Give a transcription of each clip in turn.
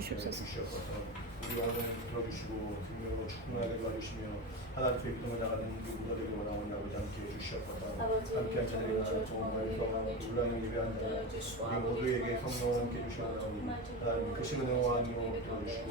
주시옵소서. 우리 영혼을 들어주시고 생명으로 충만하게 도와주시며 하나님 앞에 믿음을 나가는 우리 모두가 되게 원하오니 아버지 함께 해주시옵소서. 함께한 자들이 나를 도움을 서 놀라는 예배한 자 우리 모두에게 성령을 함께 주시옵소서. 하나님 그 시간에 왕으로 들어주시고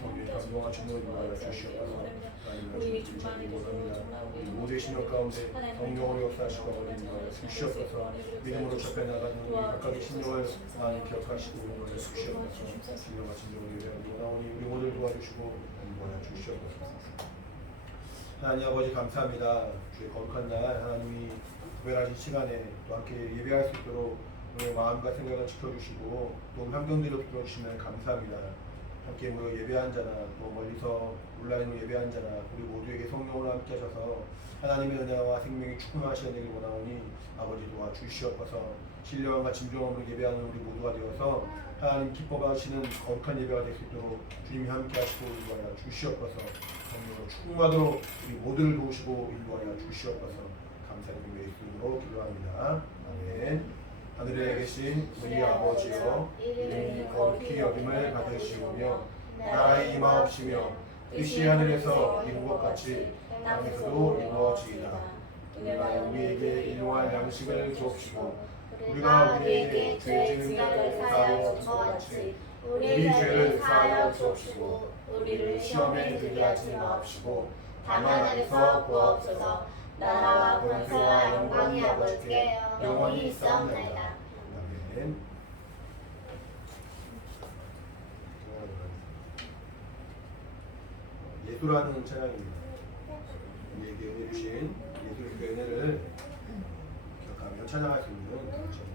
성령의 감동과 주님을 인도하여 주시옵소서. 하나님 우리 주님이 원합니다. 우리 모두의 심령 가운데 성령으로 역사하시고 인도하여 주시옵소서. 믿음으로 접해나가는 우리 각각의 심령을 하나님 기억하시고 인도하여 주시옵소서. 심령과 진정을 예배하는 원하오니 우리 모두를 도와주시고 인도하여 주시옵소서. 하나님 아버지 감사합니다. 주의 거룩한 날 하나님이 특별하신 시간에 또 함께 예배할 수 있도록 오늘 마음과 생각을 지켜주시고 또 환경들을 풀어주시면 감사합니다. 함께 모여 예배한 자나 또 멀리서 온라인으로 예배한 자나 우리 모두에게 성령으로 함께 하셔서 하나님의 은혜와 생명이 충만하시게 되길 원하오니 아버지 도와주시옵소서. 신령과 진정함으로 예배하는 우리 모두가 되어서 하나님 기뻐하시는 거룩한 예배가 될 수 있도록 주님이 함께 하시고 인도하여 주시옵소서. 성령으로 충만하도록 우리 모두를 도우시고 인도하여 주시옵소서. 감사드리며 예수님으로 기도합니다. 아멘. 하늘에 계신 우리 아버지여 이름이 거룩히 여김을 받으시오며 나라의 임하옵시며 뜻이 하늘에서 이룬 것 같이 땅에서도 이루어지이다. 우리에게 일용할 양식을 주옵시고 우리가 우리에게 죄 지은 자를 사하여 준 것 같이 우리 죄를 사하여 주옵시고 우리를 시험에 들게 하지 마옵시고 다만 하늘에서 구하옵소서. 나라와 권세와 영광이 아버지께 영원히 있사옵나이다. 아멘. 예수라는 찬양입니다. 우리에게 은혜 주신 예수의 은혜를 기억하며 찬양할 수 있는 찬양입니다.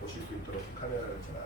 보실 수 있도록 카메라를 잘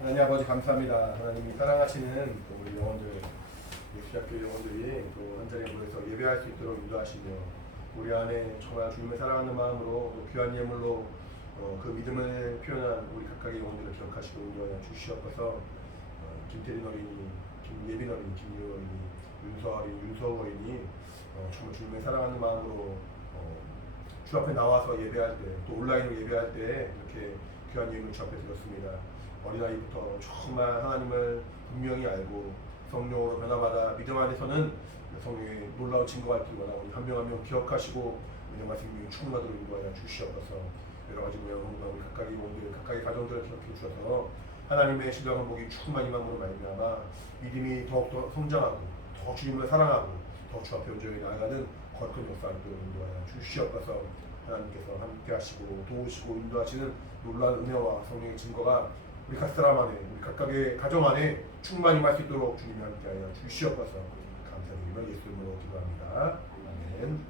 하나님 아버지 감사합니다. 하나님이 사랑하시는 우리 영혼들, 예수학교 영혼들이 또 한 자리에 모여서 예배할 수 있도록 인도하시며 우리 안에 정말 주님을 사랑하는 마음으로 또 귀한 예물로 그 믿음을 표현한 우리 각각의 영혼들을 기억하시고 인도하여 주시옵소서. 김태린 어린이, 김예빈 어린이, 김유 어린이, 윤서 어린이, 윤서우 어린이 정말 주님을 사랑하는 마음으로 주 앞에 나와서 예배할 때, 또 온라인으로 예배할 때 이렇게 귀한 예물을 주 앞에 드렸습니다. 어린아이부터 정말 하나님을 분명히 알고 성령으로 변화받아 믿음 안에서는 성령의 놀라운 증거가 있기를 원하고 한 명 한 명 기억하시고 은혜 말씀이 충만하도록 인도하여 주시옵소서. 여러 가지 모양으로 우리 각각의 영혼들, 각각의 가정들을 기억해 주셔서 하나님의 신령한 복이 충만히 임함으로 말미암아 믿음이 더욱더 성장하고 더 주님을 사랑하고 더 주 앞에 온전히 나아가는 거룩한 역사를 인도하여 주시옵소서. 하나님께서 함께하시고 도우시고 인도하시는 놀라운 은혜와 성령의 증거가 우리 각 사람 안에, 우리 각각의 가정 안에 충만히 임할 수 있도록 주님이 함께하여 주시옵소서. 감사드리며 예수 이름으로 기도합니다. 아멘.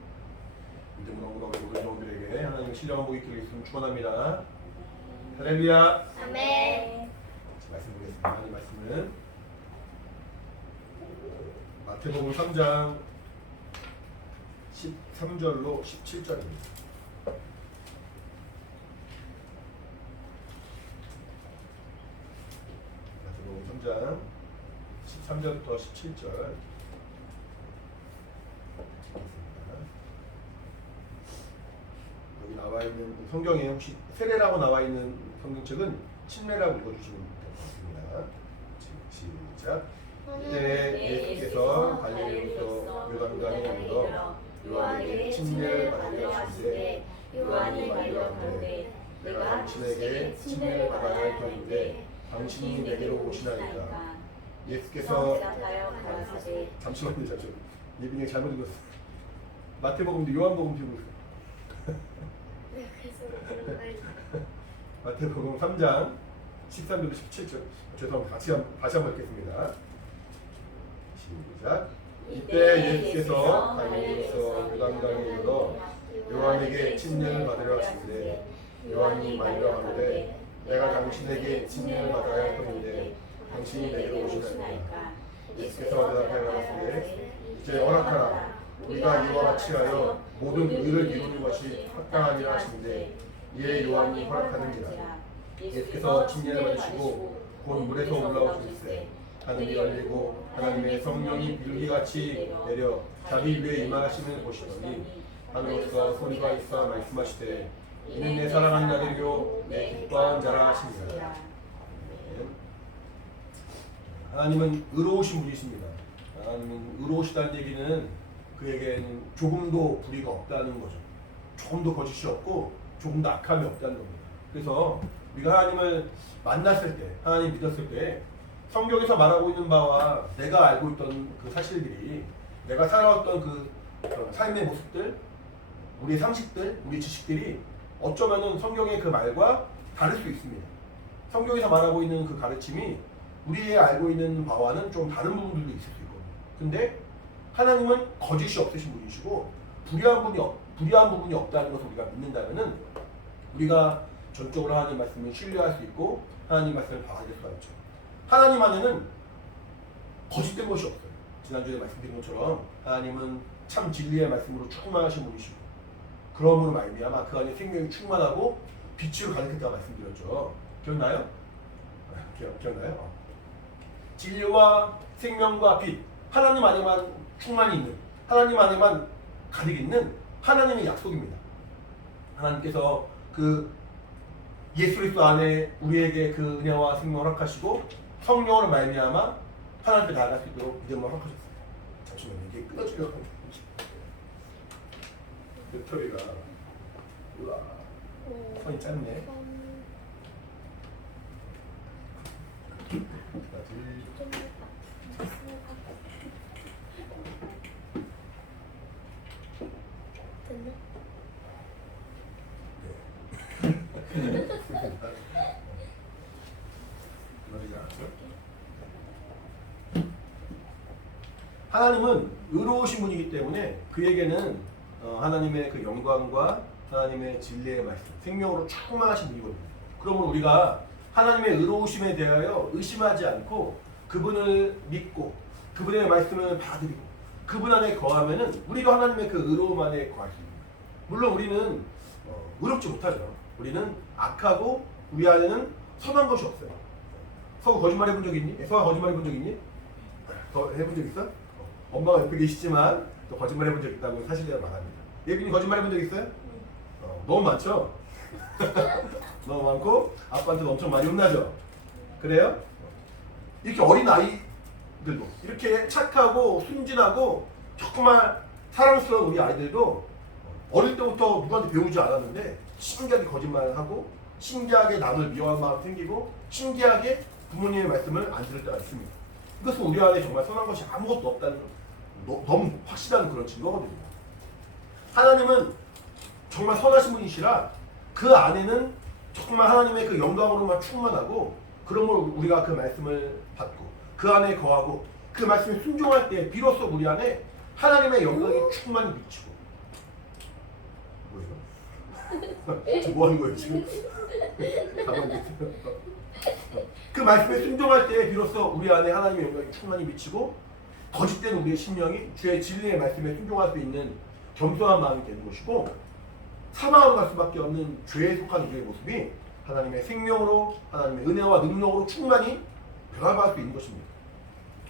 믿음으로 오늘 모든 영혼들에게 하나님의 신령한 복이 있기를 예수님 축원합니다. 할렐루야. 아멘. 말씀 보겠습니다. 하나님 말씀은 마태복음 3장 13절로 17절입니다. 마태복음 3장 13절부터 17절 여기 나와 있는 있는 성경에 혹시 세례라고 나와 있는 성경책은 침례라고 읽어주시면 됩니다. 시작. 이때 예수께서 갈릴리로서 요단강에 이르러 요한에게 침례를 받으려 하시되 요한이 말하되 내가 당신에게 침례를 받아야 할 터인데 당신이 내게로 오시나이까. 예수께서 잠시만요. 예빈이 잘못 읽었어. 마태복음도 요한복음 읽었어. 마태복음 3장 13절부터 17절. 죄송합니다. 다시 한번 읽겠습니다. 시작. 이때 예수께서 갈릴리로서 요단강에 이르러 요한에게 침례를 받으려 하시는데 요한이 말하려 하는데 내가 당신에게 침례를 받아야 할 터인데 당신이 내게로 오시나이까. 예수께서 대답하여 가라사대 이제 허락하라. 우리가 이와 같이 하여 모든 의를 이루는 것이 합당하니라 하시는데 이에 요한이 허락하는지라. 예수께서 침례를 받으시고 곧 물에서 올라오시는데 하늘이 열리고 하나님의 성령이 비둘기같이 내려 자기 위에 임하시는 보시더니 하늘로서 소리가 있어 말씀하시되 이는 내 사랑하는 아들이요 내 기뻐하는 자라 하시니라. 하나님은 의로우신 분이십니다. 하나님은 의로우시다는 얘기는 그에게는 조금도 불의가 없다는 거죠. 조금도 거짓이 없고 조금도 악함이 없다는 겁니다. 그래서 우리가 하나님을 만났을 때, 하나님 믿었을 때 성경에서 말하고 있는 바와 내가 알고 있던 그 사실들이, 내가 살아왔던 그 삶의 모습들, 우리의 상식들, 우리의 지식들이 어쩌면은 성경의 그 말과 다를 수 있습니다. 성경에서 말하고 있는 그 가르침이 우리의 알고 있는 바와는 좀 다른 부분들도 있을 수 있거든요. 근데 하나님은 거짓이 없으신 분이시고 불의한 부분이 없다는 것을 우리가 믿는다면은 우리가 전적으로 하나님 말씀을 신뢰할 수 있고 하나님 말씀을 받아들일 수가 있죠. 하나님 안에는 거짓된 것이 없어요. 지난주에 말씀드린 것처럼 하나님은 참 진리의 말씀으로 충만하신 분이시고 그러므로 말미암아 그 안에 생명이 충만하고 빛으로 가득했다고 말씀드렸죠. 기억나요? 기억나요? 진리와 생명과 빛, 하나님 안에만 충만히 있는, 하나님 안에만 가득 있는 하나님의 약속입니다. 하나님께서 그 예수 그리스도 안에 우리에게 그 은혜와 생명을 허락하시고 성령으로 말미암아 하나님 앞에 나아갈 수 있도록 믿음을 허락하셨어요. 잠시만요. 이게 끊어지려고 합니다. 배터리가 우와 손이 짧네. 하나님은 의로우신 분이기 때문에 그에게는 하나님의 그 영광과 하나님의 진리의 말씀, 생명으로 충만하신 분이거든요. 그러면 우리가 하나님의 의로우심에 대하여 의심하지 않고 그분을 믿고 그분의 말씀을 받아들이고 그분 안에 거하면은 우리도 하나님의 그 의로움 안에 거할 수 있습니다. 물론 우리는 의롭지 못하죠. 우리는 악하고 우리 안에는 선한 것이 없어요. 서우 거짓말 해본 적 있니? 서우가 거짓말 해본 적 있니? 더 해본 적 있어? 엄마가 옆에 계시지만 또 거짓말 해본 적 있다고 사실대로 말합니다. 예빈이 거짓말 해본 적 있어요? 너무 많죠? 너무 많고 아빠한테도 엄청 많이 혼나죠? 그래요? 이렇게 어린 아이들도 이렇게 착하고 순진하고 정말 사랑스러운 우리 아이들도 어릴 때부터 누구한테 배우지 않았는데 신기하게 거짓말을 하고 신기하게 남을 미워하는 마음이 생기고 신기하게 부모님의 말씀을 안 들을 때가 있습니다. 이것은 우리 안에 정말 선한 것이 아무것도 없다는 너무 확실한 그런 증거거든요. 하나님은 정말 선하신 분이시라 그 안에는 정말 하나님의 그 영광으로만 충만하고 그러므로 우리가 그 말씀을 받고 그 안에 거하고 그 말씀에 순종할 때 비로소 우리 안에 하나님의 영광이 충만히 미치고 뭐예요? 뭐 하는 거예요 지금? 가만히 있어요. 그 말씀에 순종할 때 비로소 우리 안에 하나님의 영광이 충만히 미치고 거짓된 우리의 심령이 주의 진리의 말씀에 순종할 수 있는 겸손한 마음이 되는 것이고 사망으로 갈 수밖에 없는 죄에 속한 우리의 모습이 하나님의 생명으로 하나님의 은혜와 능력으로 충만히 변화받을 수 있는 것입니다.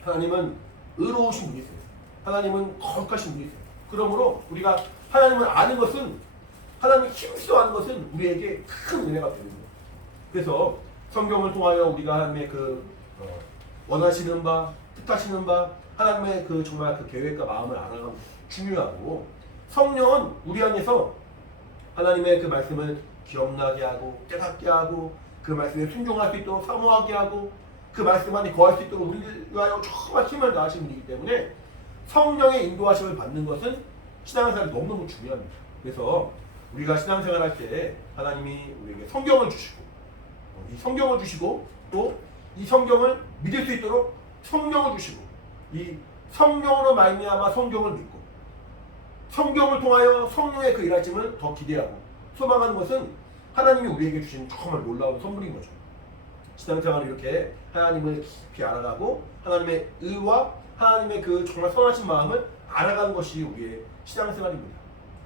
하나님은 의로우신 분이세요. 하나님은 거룩하신 분이세요. 그러므로 우리가 하나님을 아는 것은 하나님이 힘써하는 것은 우리에게 큰 은혜가 됩니다. 그래서 성경을 통하여 우리가 하나님의 원하시는 바, 뜻하시는 바, 하나님의 정말 계획과 마음을 알아가는 중요하고, 성령은 우리 안에서 하나님의 말씀을 기억나게 하고 깨닫게 하고 그 말씀에 순종할 수 있도록 사모하게 하고 그 말씀 안에 거할 수 있도록 우리를 위하여 정말 힘을 다하신 분이기 때문에 성령의 인도하심을 받는 것은 신앙생활이 너무너무 중요합니다. 그래서 우리가 신앙생활할 때 하나님이 우리에게 성경을 주시고 이 성경을 주시고 또 이 성경을 믿을 수 있도록 성령을 주시고 이 성령으로 말미암아 성경을 믿고 성경을 통하여 성령의 일하심을 더 기대하고 소망하는 것은 하나님이 우리에게 주신 정말 놀라운 선물인 거죠. 신앙생활을 이렇게 하나님을 깊이 알아가고 하나님의 의와 하나님의 정말 선하신 마음을 알아가는 것이 우리의 신앙생활입니다.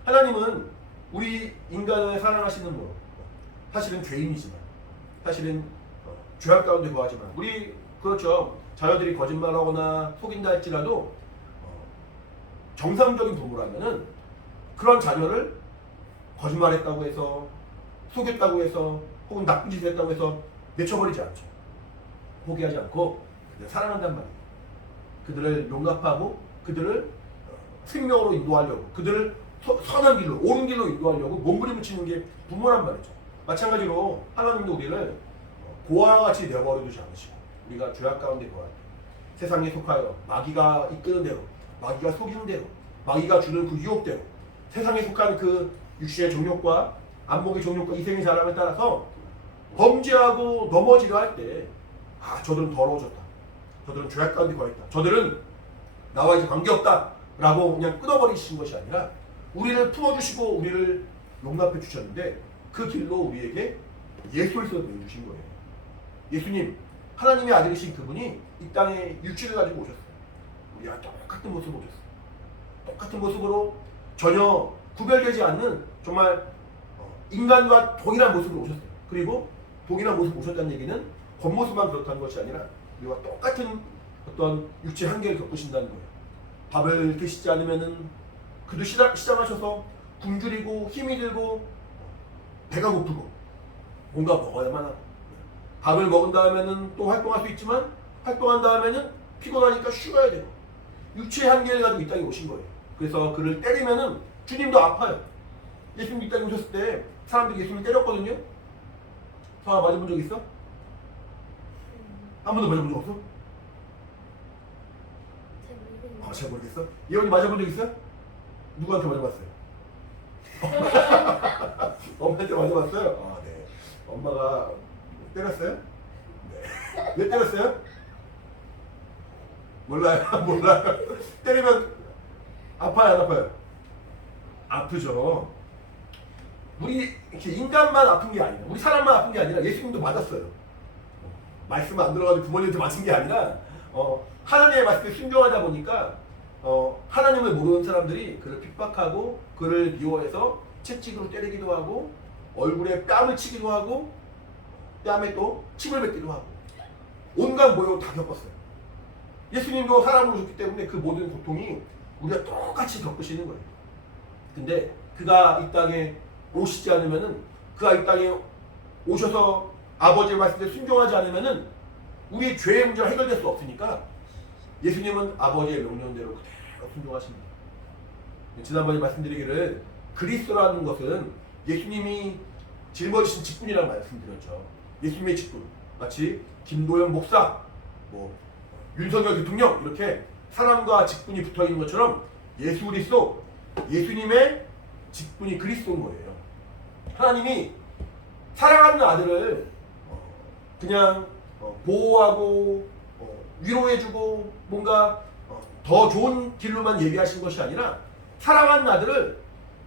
하나님은 우리 인간을 사랑하시는 분, 사실은 죄인이지만 사실은 죄악 가운데 거하지만 우리 그렇죠. 자녀들이 거짓말하거나 속인다 할지라도 정상적인 부모라면은 그런 자녀를 거짓말했다고 해서 속였다고 해서 혹은 나쁜 짓을 했다고 해서 내쳐버리지 않죠. 포기하지 않고 그들을 사랑한단 말이에요. 그들을 용납하고 그들을 생명으로 인도하려고 그들을 선한 길로 옳은 길로 인도하려고 몸부림을 치는 게 부모란 말이죠. 마찬가지로 하나님도 우리를 고아와 같이 내버려 두지 않으시고 우리가 죄악 가운데 거할 때 세상에 속하여 마귀가 이끄는 대로 마귀가 속이는 대로 마귀가 주는 그 유혹대로 세상에 속한 육신의 정욕과 안목의 정욕과 이생의 자랑에 따라서 범죄하고 넘어지려 할 때 저들은 더러워졌다. 저들은 죄악 가운데 거했다. 저들은 나와 이제 관계없다. 라고 그냥 끊어버리신 것이 아니라 우리를 품어주시고 우리를 용납해 주셨는데 그 길로 우리에게 예수를 내주신 거예요. 예수님, 하나님의 아들이신 그분이 이 땅에 육체를 가지고 오셨어요. 우리와 똑같은 모습으로 오셨어요. 똑같은 모습으로 전혀 구별되지 않는 정말 인간과 동일한 모습으로 오셨어요. 그리고 동일한 모습으로 오셨다는 얘기는 겉모습만 그렇다는 것이 아니라 우리와 똑같은 어떤 육체 한계를 겪으신다는 거예요. 밥을 드시지 않으면은 그도 시장하셔서 굶주리고 힘이 들고 배가 고프고 뭔가 먹어야만 하고 밥을 먹은 다음에는 또 활동할 수 있지만 활동한 다음에는 피곤하니까 쉬어야 돼요. 육체의 한계를 가지고 이 땅에 오신 거예요. 그래서 그를 때리면은 주님도 아파요. 예수님 이 땅에 오셨을 때 사람들이 예수님을 때렸거든요. 성아 맞아본 적 있어? 한 번도 맞아본 적 없어? 잘 모르겠어? 예원이 맞아본 적 있어? 누구한테 맞아봤어요? 엄마한테 맞아봤어요? 네. 엄마가 때렸어요? 네. 왜 때렸어요? 몰라요? 몰라요? 때리면 아파요? 안 아파요? 아프죠. 우리 인간만 아픈 게 아니라 우리 사람만 아픈 게 아니라 예수님도 맞았어요. 말씀 안 들어가지고 부모님한테 맞은 게 아니라 하나님의 말씀에 순종하다 보니까 하나님을 모르는 사람들이 그를 핍박하고 그를 미워해서 채찍으로 때리기도 하고 얼굴에 뺨을 치기도 하고 뺨에 또 침을 뱉기도 하고 온갖 모욕을 다 겪었어요. 예수님도 사람으로 오셨기 때문에 그 모든 고통이 우리가 똑같이 겪으시는 거예요. 근데 그가 이 땅에 오시지 않으면은 그가 이 땅에 오셔서 아버지의 말씀에 순종하지 않으면은 우리의 죄의 문제가 해결될 수 없으니까 예수님은 아버지의 명령대로 그대로 순종하십니다. 지난번에 말씀드리기를 그리스도라는 것은 예수님이 짊어지신 직분이라고 말씀드렸죠. 예수님의 직분. 마치 김도현 목사, 윤석열 대통령 이렇게 사람과 직분이 붙어있는 것처럼 예수 그리스도, 예수님의 직분이 그리스도인 거예요. 하나님이 사랑하는 아들을 그냥 보호하고 위로해주고 뭔가 더 좋은 길로만 얘기하신 것이 아니라 사랑하는 아들을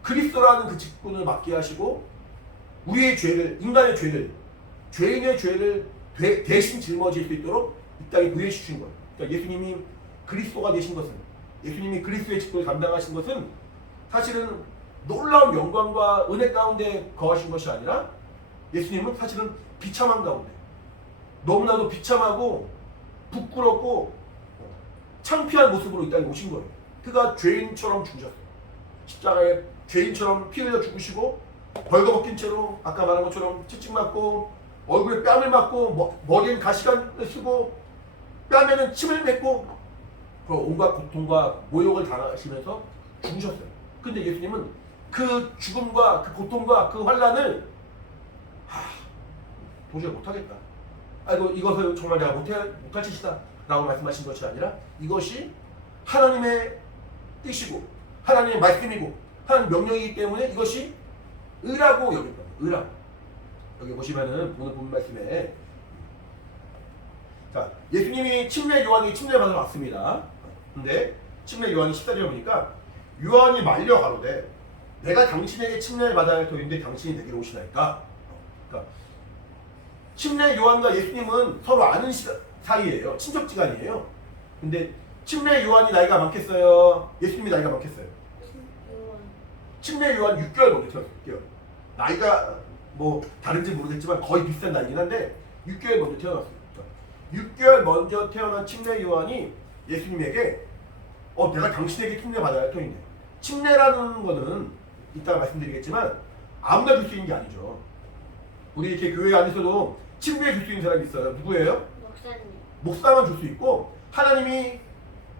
그리스도라는 그 직분을 맡게 하시고 우리의 죄를, 인간의 죄를, 죄인의 죄를 대신 짊어질 수 있도록 이 땅에 부여해 주신 거예요. 그러니까 예수님이 그리스도가 되신 것은, 예수님이 그리스도의 직분을 감당하신 것은 사실은 놀라운 영광과 은혜 가운데 거하신 것이 아니라 예수님은 사실은 비참한 가운데 너무나도 비참하고 부끄럽고 창피한 모습으로 이 땅에 오신 거예요. 그가 죄인처럼 죽으셨어요. 십자가에 죄인처럼 피 흘려 죽으시고 벌거벗긴 채로 아까 말한 것처럼 채찍 맞고 얼굴에 뺨을 맞고 머리엔 가시관을 쓰고 뺨에는 침을 맺고 온갖 고통과 모욕을 당하시면서 죽으셨어요. 근데 예수님은 그 죽음과 그 고통과 그 환난을 도저히 못하겠다. 아이고 이것을 정말 내가 못할 짓이다 라고 말씀하신 것이 아니라 이것이 하나님의 뜻이고 하나님의 말씀이고 하나님 명령이기 때문에 이것이 의라고 여길 겁니다. 의라고. 여기 보시면은 오늘 본 말씀에 자 예수님이 침례 요한에게 침례 받으러 왔습니다. 근데 침례 요한이 14절에 보니까 요한이 말려 가로되 내가 당신에게 침례를 받아야 할 터인데 당신이 내게로 오시나이까. 그러니까 침례 요한과 예수님은 서로 아는 사이예요. 친척지간이에요. 근데 침례 요한이 나이가 많겠어요? 예수님이 나이가 많겠어요? 침례 요한 6개월 먼저 태어났어요. 6개월. 나이가 뭐 다른지 모르겠지만 거의 비슷한 나이긴 한데 6개월 먼저 태어났어요. 6개월 먼저 태어난 침례 요한이 예수님에게 내가 당신에게 침례 받아야 할 터인데 침례라는 거는 이따가 말씀드리겠지만 아무나 줄 수 있는 게 아니죠. 우리 이렇게 교회 안에서도 침례 줄 수 있는 사람이 있어요. 누구예요? 목사님. 목사만 줄 수 있고 하나님이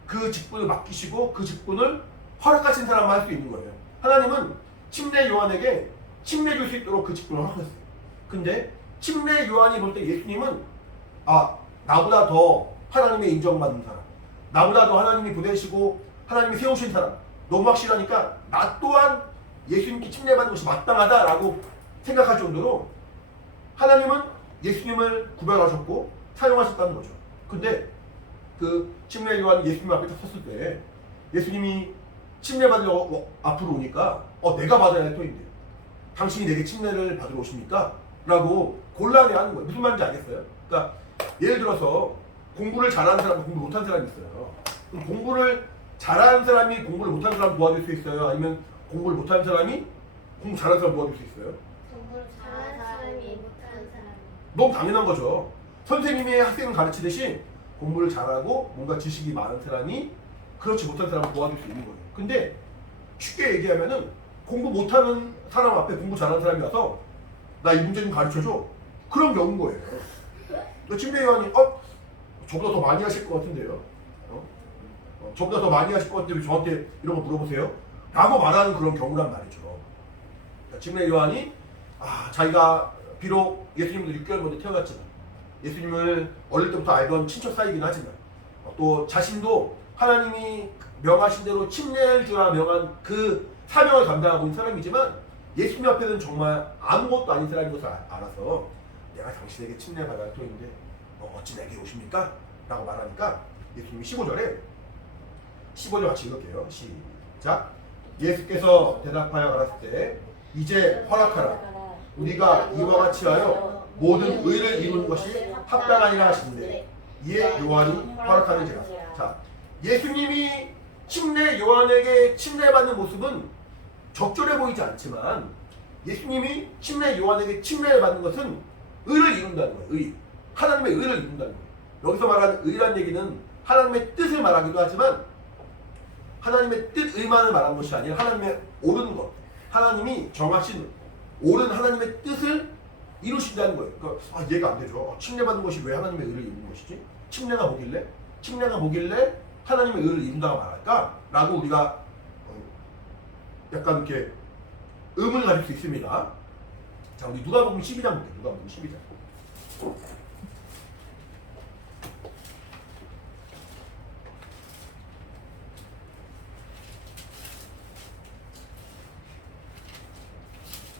그 직분을 맡기시고 그 직분을 허락하신 사람만 할 수 있는 거예요. 하나님은 침례 요한에게 침례 줄 수 있도록 그 직분을 허락했어요. 근데 침례 요한이 볼 때 예수님은 나보다 더 하나님의 인정받는 사람, 나보다 더 하나님이 보내시고 하나님이 세우신 사람 너무 확실하니까 나 또한 예수님께 침례받는 것이 마땅하다라고 생각할 정도로 하나님은 예수님을 구별하셨고 사용하셨다는 거죠. 근데 그 침례 요한이 예수님 앞에 섰을 때 예수님이 침례 받으러 앞으로 오니까 내가 받아야 할 터인데 당신이 내게 침례를 받으러 오십니까? 라고 곤란해하는 거예요. 무슨 말인지 알겠어요? 그러니까 예를 들어서 공부를 잘하는 사람과 공부 못하는 사람이 있어요. 그럼 공부를 잘하는 사람이 공부를 못하는 사람 도와줄 수 있어요? 아니면 공부를 못하는 사람이 공부 잘하는 사람 도와줄 수 있어요? 공부를 잘하는 사람이 못하는 사람이. 너무 당연한 거죠. 선생님이 학생을 가르치듯이 공부를 잘하고 뭔가 지식이 많은 사람이 그렇지 못한 사람을 도와줄 수 있는 거예요. 근데 쉽게 얘기하면은 공부 못하는 사람 앞에 공부 잘하는 사람이 와서 나 이 문제 좀 가르쳐줘. 그런 경우인 거예요. 침례 요한이 저보다 더 많이 하실 것 같은데요. 저보다 더 많이 하실 것 같은데 왜 저한테 이런 거 물어보세요? 라고 말하는 그런 경우란 말이죠. 침례 요한이 자기가 비록 예수님도 6개월 먼저 태어났지만 예수님을 어릴 때부터 알던 친척 사이이긴 하지만 또 자신도 하나님이 명하신 대로 침례를 주라 명한 그 사명을 감당하고 있는 사람이지만 예수님 앞에는 정말 아무것도 아닌 사람인 것을 알아서 내가 당신에게 침례 받아야 할 터인데 어찌 내게 오십니까? 라고 말하니까 예수님이 15절 같이 읽을게요. 시작. 예수께서 대답하여 가라사대 때 이제 허락하라. 우리가 이와 같이 하여 모든 의를 이루는 것이 합당하니라 하시는데 이에 요한이 허락하는지라. 자, 예수님이 침례 요한에게 침례받는 모습은 적절해 보이지 않지만 예수님이 침례 요한에게 침례를 받는 것은 의를 이룬다는 거예요. 의. 하나님의 의를 이룬다는 거예요. 여기서 말하는 의란 얘기는 하나님의 뜻을 말하기도 하지만 하나님의 뜻 의만을 말하는 것이 아니라 하나님의 옳은 것, 하나님이 정하신 옳은 하나님의 뜻을 이루신다는 거예요. 그러니까 이해가 안 되죠. 침례받는 것이 왜 하나님의 의를 이루는 것이지? 침례가 뭐길래 하나님의 의를 이룬다고 말할까? 라고 우리가 약간 이렇게 의문을 가질 수 있습니다. 자, 우리 누가복음 12장 볼게요. 누가복음 12장.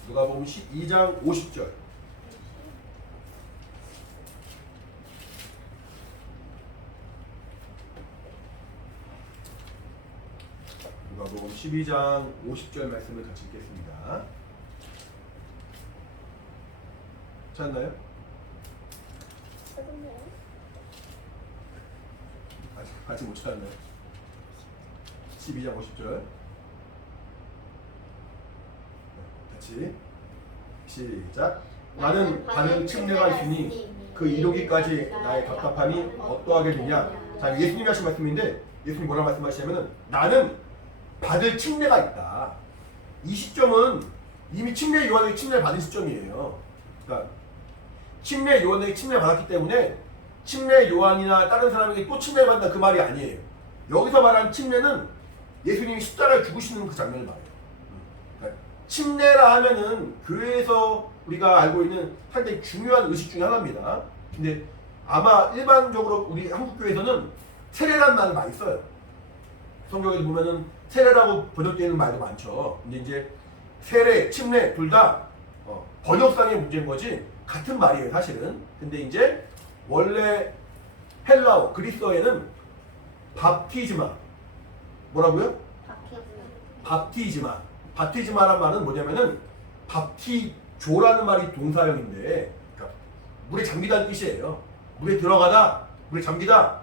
누가복음 12장 50절. 누가복음 12장 50절 말씀을 같이 읽겠습니다. 찾았나요? 아직 못 찾았나요? 12장 50절. 같이 시작. 나는 받은 침례가 있으니 그 이루기까지 나의 답답함이 어떠하겠느냐. 자, 예수님이 하신 말씀인데 예수님이 뭐라고 말씀하시냐면은 나는 받을 침례가 있다. 이 시점은 이미 침례 요한에게 침례를 받은 시점이에요. 그러니까 침례 요한에게 침례를 받았기 때문에 침례 요한이나 다른 사람에게 또 침례를 받는다 그 말이 아니에요. 여기서 말하는 침례는 예수님이 십자가에 죽으시는 그 장면을 말해요. 그러니까 침례라 하면은 교회에서 우리가 알고 있는 상당히 중요한 의식 중에 하나입니다. 근데 아마 일반적으로 우리 한국 교회에서는 세례라는 말을 많이 써요. 성경에도 보면은 세례라고 번역되는 말도 많죠. 근데 이제 세례, 침례 둘 다 번역상의 문제인 거지 같은 말이에요, 사실은. 근데 이제 원래 헬라어, 그리스어에는 밥티즈마 뭐라고요? 밥티즈마. 밥티즈마란 말은 뭐냐면은 밥티조라는 말이 동사형인데 그러니까 물에 잠기다는 뜻이에요. 물에 들어가다, 물에 잠기다.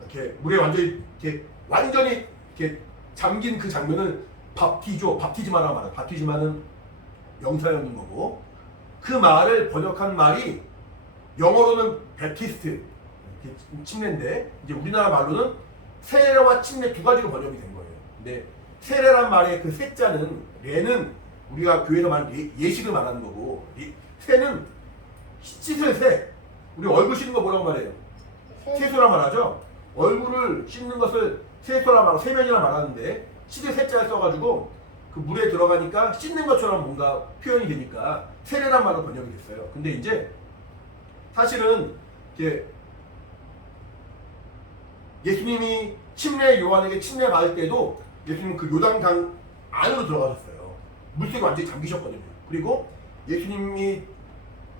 이렇게 물에 완전히 이렇게 잠긴 그 장면을 밥티조, 밥티즈마라고 말해요. 밥티즈마는 명사형인 거고 그 말을 번역한 말이 영어로는 베티스트, 침례인데 이제 우리나라 말로는 세례와 침례 두 가지로 번역이 된 거예요. 근데 세례란 말의 그 세자는 레는 우리가 교회에서 말하는 예식을 말하는 거고 세는 씻을 세. 우리 얼굴 씻는 거 뭐라고 말해요? 세수라 말하죠. 얼굴을 씻는 것을 세수라 말하고 세면이라 말하는데 씻을 세자를 써가지고 그 물에 들어가니까 씻는 것처럼 뭔가 표현이 되니까 세례란 말로 번역이 됐어요. 근데 이제 사실은 이제 예수님이 침례 요한에게 침례 받을 때도 예수님은 그 요단강 안으로 들어가셨어요. 물속에 완전히 잠기셨거든요. 그리고 예수님이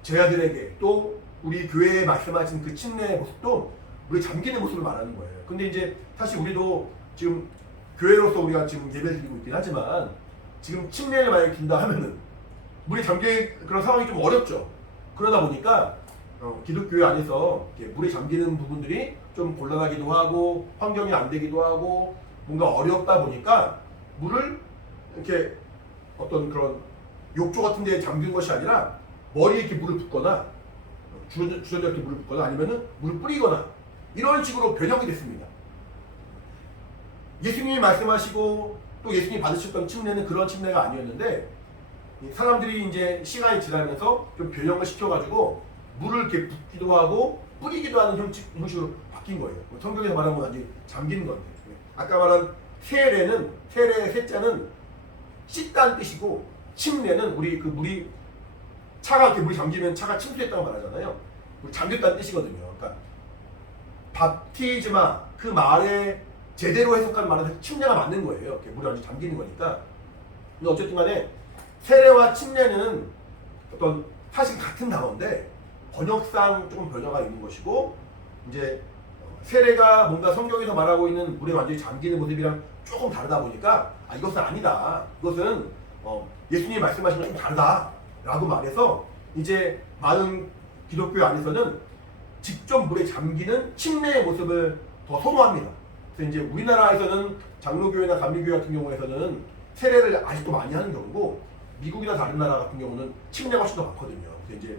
제자들에게 또 우리 교회에 말씀하신 그 침례의 모습도 물에 잠기는 모습을 말하는 거예요. 근데 이제 사실 우리도 지금 교회로서 우리가 지금 예배를 드리고 있긴 하지만 지금 침례를 만약에 준다 하면은 물에 잠길 그런 상황이 좀 어렵죠. 그러다 보니까 기독교회 안에서 이렇게 물에 잠기는 부분들이 좀 곤란하기도 하고 환경이 안 되기도 하고 뭔가 어렵다 보니까 물을 이렇게 어떤 그런 욕조 같은 데에 잠긴 것이 아니라 머리에 이렇게 물을 붓거나 주전자에 이렇게 물을 붓거나 아니면은 물을 뿌리거나 이런 식으로 변형이 됐습니다. 예수님이 말씀하시고 또 예수님이 받으셨던 침례는 그런 침례가 아니었는데 사람들이 이제 시간이 지나면서 좀 변형을 시켜가지고 물을 이렇게 붓기도 하고 뿌리기도 하는 형식으로 바뀐 거예요. 성경에서 말하는 건 완전히 잠기는 건데 아까 말한 세례는 세례의 세자는 씻다는 뜻이고 침례는 우리 그 물이 차가 이렇게 물이 잠기면 차가 침수했다고 말하잖아요. 잠겼다는 뜻이거든요. 그러니까 밥티즈마 그 말에 제대로 해석한 말은 침례가 맞는 거예요. 이렇게 물이 완전히 잠기는 거니까. 근데 어쨌든 간에 세례와 침례는 어떤 사실 같은 단어인데 번역상 조금 변화가 있는 것이고 이제 세례가 뭔가 성경에서 말하고 있는 물에 완전히 잠기는 모습이랑 조금 다르다 보니까 이것은 아니다. 이것은 예수님이 말씀하신 건 좀 다르다 라고 말해서 이제 많은 기독교 안에서는 직접 물에 잠기는 침례의 모습을 더 선호합니다. 그래서 이제 우리나라에서는 장로교회나 감리교회 같은 경우에서는 세례를 아직도 많이 하는 경우고 미국이나 다른 나라 같은 경우는 침례가 훨씬 더 많거든요. 그래서 이제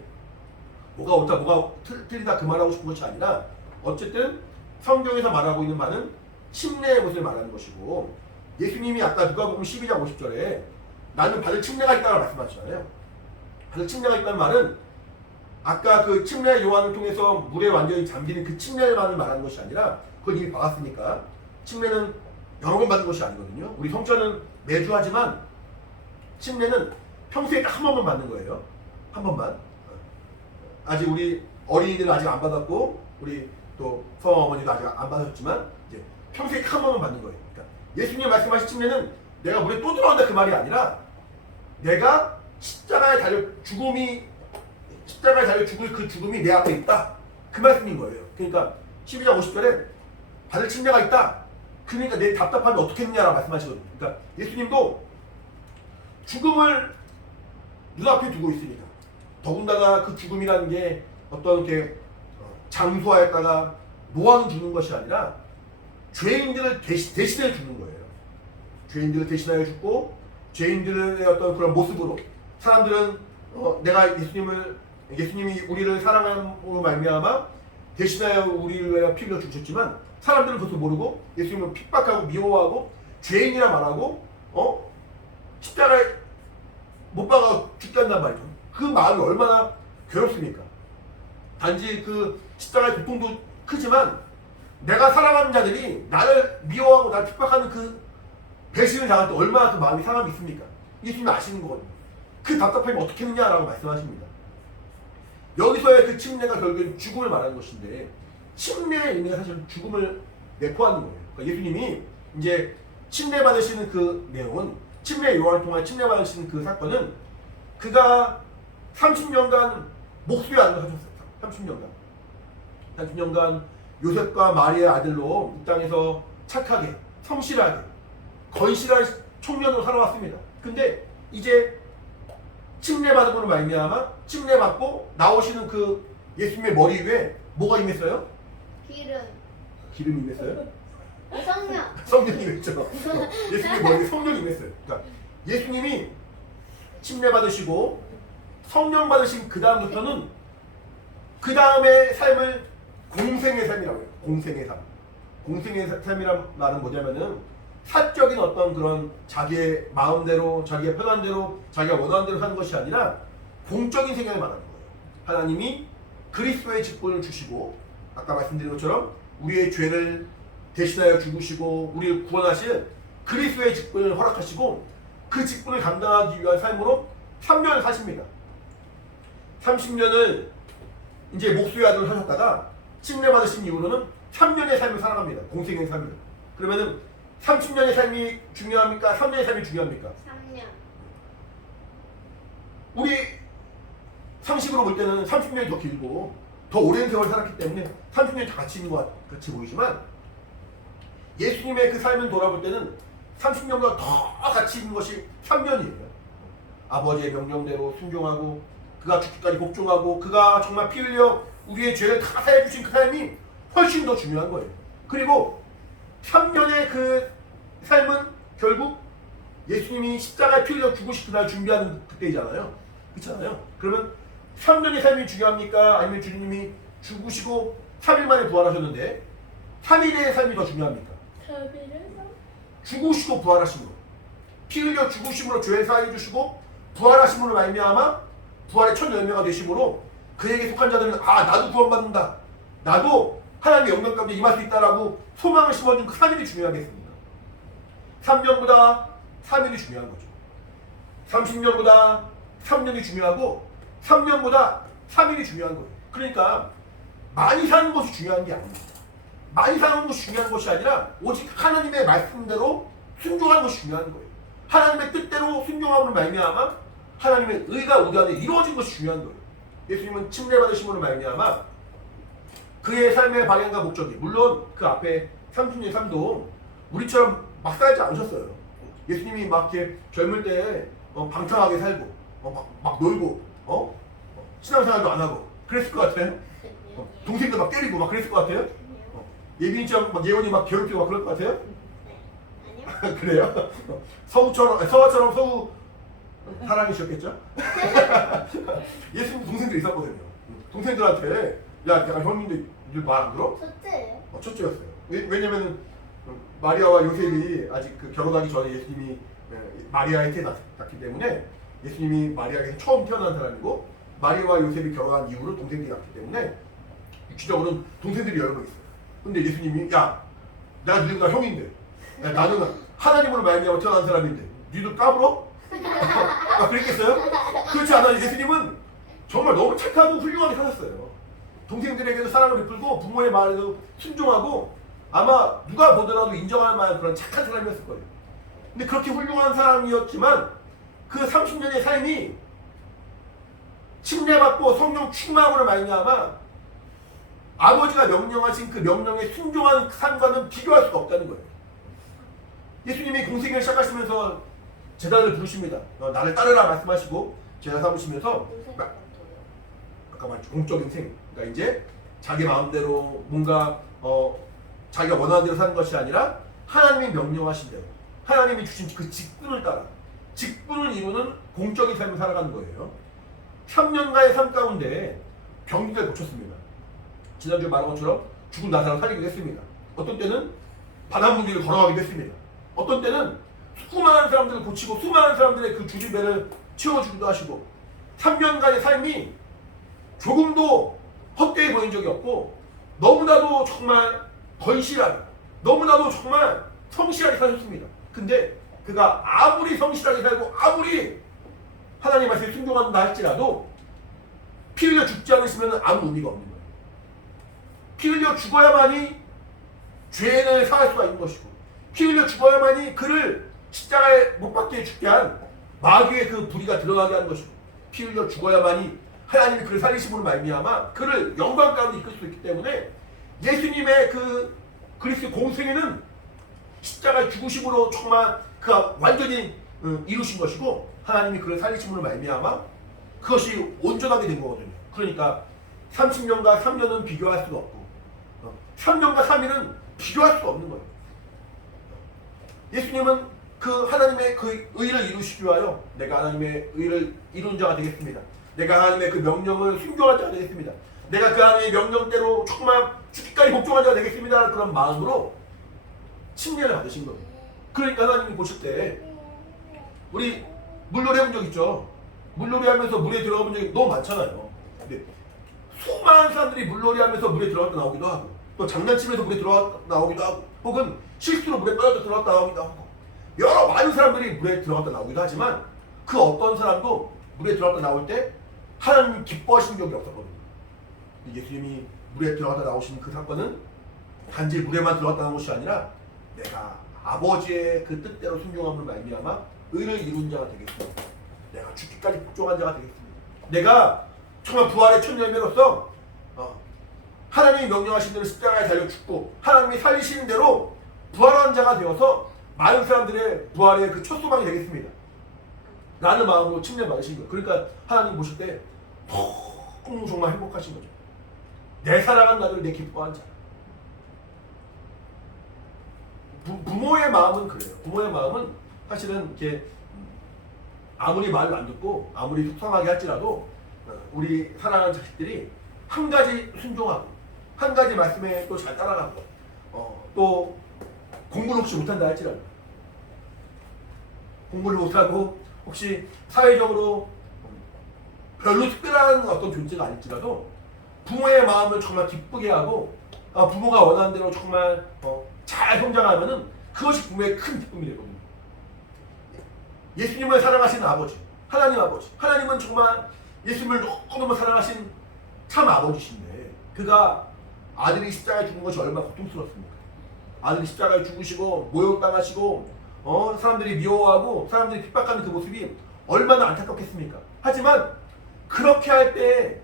뭐가 옳다 뭐가 틀리다 그 말하고 싶은 것이 아니라 어쨌든 성경에서 말하고 있는 말은 침례의 모습을 말하는 것이고 예수님이 아까 누가복음 12장 50절에 나는 받을 침례가 있다고 말씀하셨잖아요. 받을 침례가 있다는 말은 아까 그 침례 요한을 통해서 물에 완전히 잠기는 그 침례만을 말하는 것이 아니라 그걸 이미 받았으니까 침례는 여러 번 받는 것이 아니거든요. 우리 성전은 매주 하지만 침례는 평소에 딱 한 번만 받는 거예요. 한 번만. 아직 우리 어린이들은 아직 안 받았고 우리 또 성어머니도 아직 안 받았지만 이제 평소에 한 번만 받는 거예요. 그러니까 예수님이 말씀하신 침례는 내가 물에 또 들어간다 그 말이 아니라 내가 십자가에 달려 죽을 그 죽음이 내 앞에 있다 그 말씀인 거예요. 그러니까 12장 50절에 받을 침례가 있다. 그러니까 내 답답함이 어떻게 했느냐라고 말씀하시거든요. 그러니까 예수님도 죽음을 눈앞에 두고 있으니까 더군다나 그 죽음이라는 게 어떤 이렇게 장수하였다가 노아는 죽는 것이 아니라 죄인들을 대신해 죽는 거예요. 죄인들을 대신하여 죽고 죄인들의 어떤 그런 모습으로 사람들은 내가 예수님이 우리를 사랑함으로 말미암아 대신하여 우리를 위하여 피 흘려 죽으셨지만 사람들은 그것도 모르고 예수님을 핍박하고 미워하고 죄인이라 말하고 십자가에 못 박아 죽겠단 말이죠. 그 마음이 얼마나 괴롭습니까? 단지 그 십자가의 고통도 크지만 내가 사랑하는 자들이 나를 미워하고 나를 핍박하는 그 배신을 당할 때 얼마나 그 마음이 상함이 있습니까? 예수님이 아시는 거거든요. 그 답답함이 어떻게 했느냐라고 말씀하십니다. 여기서의 그 침례가 결국엔 죽음을 말하는 것인데 침례의 의미가 사실 죽음을 내포하는 거예요. 그러니까 예수님이 이제 침례 받으시는 그 내용은 침례 요한을 통한 침례 받으시는 그 사건은 그가 30년간 목수의 아들로 하셨어요. 30년간 요셉과 마리아의 아들로 이 땅에서 착하게 성실하게 건실한 청년으로 살아왔습니다. 근데 이제 침례받음으로 말미암아 침례받고 나오시는 그 예수님의 머리 위에 뭐가 임했어요? 기름이 임했어요? 성령. 성령이 임했죠. 예수님의 머리 위에 성령이 임했어요. 그러니까 예수님이 침례받으시고 성령 받으신 그 다음부터는 그 다음의 삶을 공생의 삶이라고 해요. 공생의 삶. 공생의 삶이란 말은 뭐냐면은 사적인 어떤 그런 자기의 마음대로 자기의 편한 대로 자기가 원하는 대로 하는 것이 아니라 공적인 생각을 말하는 거예요. 하나님이 그리스도의 직분을 주시고 아까 말씀드린 것처럼 우리의 죄를 대신하여 죽으시고 우리를 구원하실 그리스도의 직분을 허락하시고 그 직분을 감당하기 위한 삶으로 3년을 사십니다. 30년을 이제 목수의 아들을 하셨다가 침례 받으신 이후로는 3년의 삶을 살아갑니다. 공생의 삶을. 그러면은 30년의 삶이 중요합니까? 3년의 삶이 중요합니까? 3년. 우리 상식으로 볼 때는 30년이 더 길고 더 오랜 세월 살았기 때문에 30년이 다 같이 있는 것 같이 보이지만 예수님의 그 삶을 돌아볼 때는 30년과 더 같이 있는 것이 3년이에요. 아버지의 명령대로 순종하고 그가 죽기까지 복종하고 그가 정말 피 흘려 우리의 죄를 다 사해주신 그 삶이 훨씬 더 중요한 거예요. 그리고 3년의 그 삶은 결국 예수님이 십자가에 피 흘려 죽으시고 날 준비하는 그때이잖아요. 그렇잖아요. 그러면 3년의 삶이 중요합니까? 아니면 주님이 죽으시고 3일 만에 부활하셨는데 3일의 삶이 더 중요합니까? 죽으시고 부활하신 거. 피 흘려 죽으심으로 죄를 사해 주시고 부활하심으로 말미암아 부활의 첫 열매가 되심으로 그에게 속한 자들은 아 나도 구원받는다. 나도 하나님의 영광 가운데 임할 수 있다라고 소망을 심어준 그 3일이 중요하겠습니다. 3년보다 3일이 중요한 거죠. 30년보다 3년이 중요하고 3년보다 3일이 중요한 거예요. 그러니까 많이 사는 것이 중요한 게 아닙니다. 많이 사는 것이 중요한 것이 아니라 오직 하나님의 말씀대로 순종하는 것이 중요한 거예요. 하나님의 뜻대로 순종함으로 말미암아 하나님의 의가 우리 안에 이루어진 것이 중요한 거예요. 예수님은 침례받으심으로 말미암아 그의 삶의 방향과 목적이 물론 그 앞에 30년의 삶도 우리처럼 막 살지 않으셨어요. 예수님이 막 이렇게 젊을 때 방탕하게 살고 막 놀고 신앙생활도 안 하고 그랬을 것 같아요. 동생들 막 때리고 막 그랬을 것 같아요. 예빈이처럼 막 예원이 막 괴롭히고 막 그럴 것 같아요. 아니요. 그래요? 서화처럼 서우 사랑이셨겠죠? 예수님 동생들 있었거든요. 동생들한테 야 내가 형인데 말 안 들어? 첫째예요. 첫째였어요. 왜냐면은 마리아와 요셉이 아직 그 결혼하기 전에 예수님이 마리아의 태 낳기 때문에 예수님이 마리아에게 처음 태어난 사람이고 마리아와 요셉이 결혼한 이후로 동생들이 낳기 때문에 육체적으로는 동생들이 여러 명 있어요. 근데 예수님이 야 내가 너희가 형인데 야, 나는 하나님으로 말미암아 태어난 사람인데 니도 까불어? 그랬겠어요? 그렇지 않아요. 예수님은 정말 너무 착하고 훌륭하게 사셨어요. 동생들에게도 사랑을 베풀고 부모의 말에도 순종하고 아마 누가 보더라도 인정할 만한 그런 착한 사람이었을 거예요. 근데 그렇게 훌륭한 사람이었지만 그 30년의 삶이 침례받고 성령 충만으로 말미암아 아버지가 명령하신 그 명령에 순종한 삶과는 비교할 수가 없다는 거예요. 예수님이 공생을 시작하시면서 제자를 부르십니다. 나를 따르라 말씀하시고 제자 삼으시면서 아까 말했죠. 공적인 생. 그러니까 이제 자기 마음대로 뭔가 자기가 원하는 대로 사는 것이 아니라 하나님이 명령하신 대로 하나님이 주신 그 직분을 따라 직분을 이루는 공적인 삶을 살아가는 거예요. 3년간의 삶 가운데 병들에 고쳤습니다. 지난주에 말한 것처럼 죽은 나사를 살리기도 했습니다. 어떤 때는 바닷물 위를 걸어가기도 했습니다. 어떤 때는 수많은 사람들을 고치고 수많은 사람들의 그 주진배를 채워주기도 하시고 3년간의 삶이 조금도 헛되이 보인 적이 없고 너무나도 정말 건실하게 너무나도 정말 성실하게 사셨습니다. 근데 그가 아무리 성실하게 살고 아무리 하나님 말씀에 순종한다 할지라도 피 흘려 죽지 않으시면 아무 의미가 없는 거예요. 피 흘려 죽어야만이 죄를 사할 수가 있는 것이고 피 흘려 죽어야만이 그를 십자가에 못 박게 죽게 한 마귀의 그 불의가 드러나게 하는 것이고 피 흘려 죽어야만이 하나님이 그를 살리심으로 말미암아 그를 영광 가운데 이끌 수 있기 때문에 예수님의 그 그리스도 공생애는 십자가의 죽으심으로 정말 그가 완전히 이루신 것이고 하나님이 그를 살리심으로 말미암아 그것이 온전하게 된 거거든요. 그러니까 30년과 3년은 비교할 수가 없고 3년과 3일은 비교할 수가 없는 거예요. 예수님은 그 하나님의 그 의를 이루시기 위하여 내가 하나님의 의를 이룬 자가 되겠습니다. 내가 하나님의 그 명령을 순종한 자가 되겠습니다. 내가 그 하나님의 명령대로 정말 죽기까지 복종한 자가 되겠습니다. 그런 마음으로 침례를 받으신 거예요. 그러니까 하나님이 보실 때 우리 물놀이 해본 적 있죠? 물놀이 하면서 물에 들어가 본 적이 너무 많잖아요. 근데 수많은 사람들이 물놀이 하면서 물에 들어갔다 나오기도 하고 또 장난치면서 물에 들어갔다 나오기도 하고 혹은 실수로 물에 빠졌다 들어갔다 나오기도 하고 여러 많은 사람들이 물에 들어갔다 나오기도 하지만 그 어떤 사람도 물에 들어갔다 나올 때 하나님이 기뻐하신 적이 없었거든요. 예수님이 물에 들어갔다 나오신 그 사건은 단지 물에만 들어갔다 나온 것이 아니라 내가 아버지의 그 뜻대로 순종함으로 말미암아 의를 이룬 자가 되겠습니다. 내가 죽기까지 복종한 자가 되겠습니다. 내가 정말 부활의 첫 열매로서 하나님이 명령하신 대로 십자가에 달려 죽고 하나님이 살리시는 대로 부활한 자가 되어서 많은 사람들의 부활의 그 첫 소망이 되겠습니다. 라는 마음으로 침례 받으신 거예요. 그러니까 하나님 보실 때 너무 정말 행복하신 거죠. 내 사랑하는 아들 내 기뻐한 자. 부모의 마음은 그래요. 부모의 마음은 사실은 이렇게 아무리 말을 안 듣고 아무리 속상하게 할지라도 우리 사랑하는 자식들이 한 가지 순종하고 한 가지 말씀에 또 잘 따라가고 또 공부를 혹시 못한다 할지라도 공부를 못하고 혹시 사회적으로 별로 특별한 어떤 존재가 아닐지라도 부모의 마음을 정말 기쁘게 하고 부모가 원하는 대로 정말 잘 성장하면은 그것이 부모의 큰 기쁨이 되거든요. 예수님을 사랑하시는 아버지, 하나님 아버지, 하나님은 정말 예수님을 너무너무 사랑하신 참 아버지신데 그가 아들이 십자가에 죽은 것이 얼마나 고통스럽습니까? 아들이 십자가에 죽으시고 모욕당하시고 사람들이 미워하고 사람들이 핍박하는 그 모습이 얼마나 안타깝겠습니까? 하지만 그렇게 할 때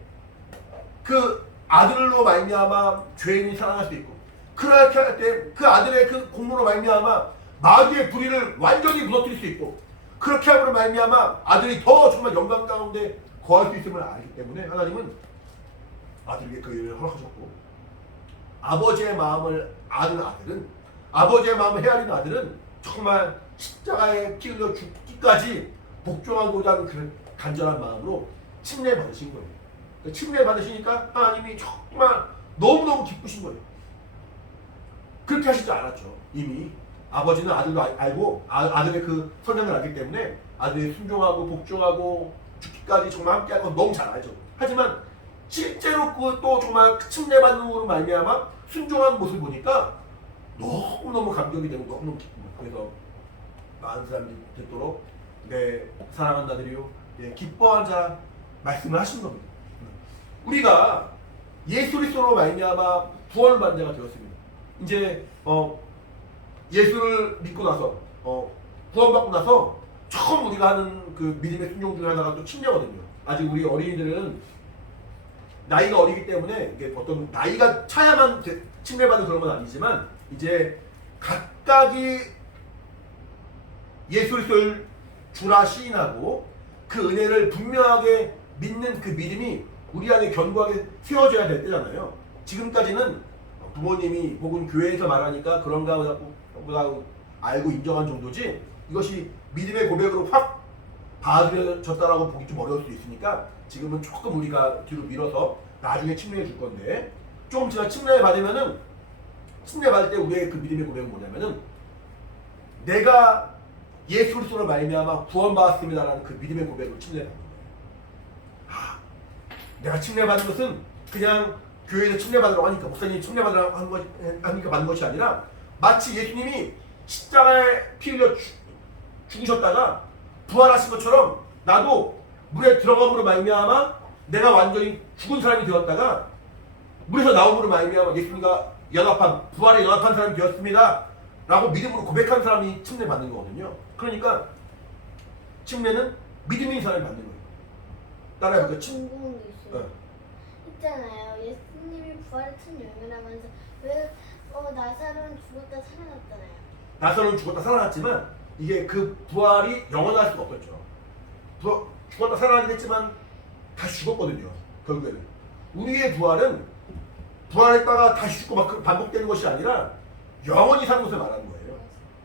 그 아들로 말미암아 죄인이 살아날 수 있고 그렇게 할 때 그 아들의 그 공로로 말미암아 마귀의 불의를 완전히 무너뜨릴 수 있고 그렇게 함으로 말미암아 아들이 더 정말 영광 가운데 거할 수 있음을 알기 때문에 하나님은 아들에게 그 일을 허락하셨고 아버지의 마음을 아는 아들은 아버지의 마음을 헤아리는 아들은 정말 십자가에 피 흘려 죽기까지 복종하고자 하는 그런 간절한 마음으로 침례 받으신 거예요. 침례 받으시니까 하나님이 정말 너무너무 기쁘신 거예요. 그렇게 하시지 않았죠. 이미 아버지는 아들도 알고 아들의 그 성향을 알기 때문에 아들이 순종하고 복종하고 죽기까지 정말 함께할 건 너무 잘 알죠. 하지만 실제로 그또 정말 침례받는 말미암아 순종한 모습을 보니까 너무너무 감격이 되고 너무너무 기쁜 거예요. 그래서 많은 사람들이 듣도록 내 사랑하는 아들이요 기뻐한 자 말씀을 하신 겁니다. 우리가 예수 그리스도로 말미암아 구원을 받은 자가 되었습니다. 이제 예수를 믿고 나서 구원받고 나서 처음 우리가 하는 그 믿음의 순종 중에 하나가 또 침례거든요. 아직 우리 어린이들은 나이가 어리기 때문에 이게 어떤 나이가 차야만 침례받는 그런 건 아니지만 이제 각각이 예수 그리스도를 주라 시인하고 그 은혜를 분명하게 믿는 그 믿음이 우리 안에 견고하게 세워져야 될 때잖아요. 지금까지는 부모님이 혹은 교회에서 말하니까 그런가 보다 알고 인정한 정도지 이것이 믿음의 고백으로 확 받아들여졌다라고 보기 좀 어려울 수 있으니까 지금은 조금 우리가 뒤로 밀어서 나중에 침례해 줄 건데 조금 제가 침례 받으면은 침례 받을 때 우리의 그 믿음의 고백은 뭐냐면은 내가 예수 그리스도로 말미암아 구원받았습니다라는 그 믿음의 고백으로 침례를 받는 거예요. 내가 침례받은 것은 그냥 교회에서 침례받으라고 하니까 목사님이 침례받으라고 하니까 받는 것이 아니라 마치 예수님이 십자가에 피 흘려 죽으셨다가 부활하신 것처럼 나도 물에 들어감으로 말미암아 내가 완전히 죽은 사람이 되었다가 물에서 나옴으로 말미암아 예수님과 연합한 부활에 연합한 사람이 되었습니다 라고 믿음으로 고백한 사람이 침례 받는 거거든요. 그러니까 침례는 믿음이 있는 사람이 받는 거예요. 따라해볼까요? 궁금한 게 있어요. 있잖아요. 예수님이 부활의 첫 열매라면서 왜 나사로는 죽었다 살아났잖아요. 나사로는 죽었다 살아났지만 이게 그 부활이 영원할 수가 없었죠. 죽었다 살아나긴 했지만 다시 죽었거든요. 결국에는 우리의 부활은 부활했다가 다시 죽고 막 반복되는 것이 아니라 영원히 사는 것을 말하는 거예요.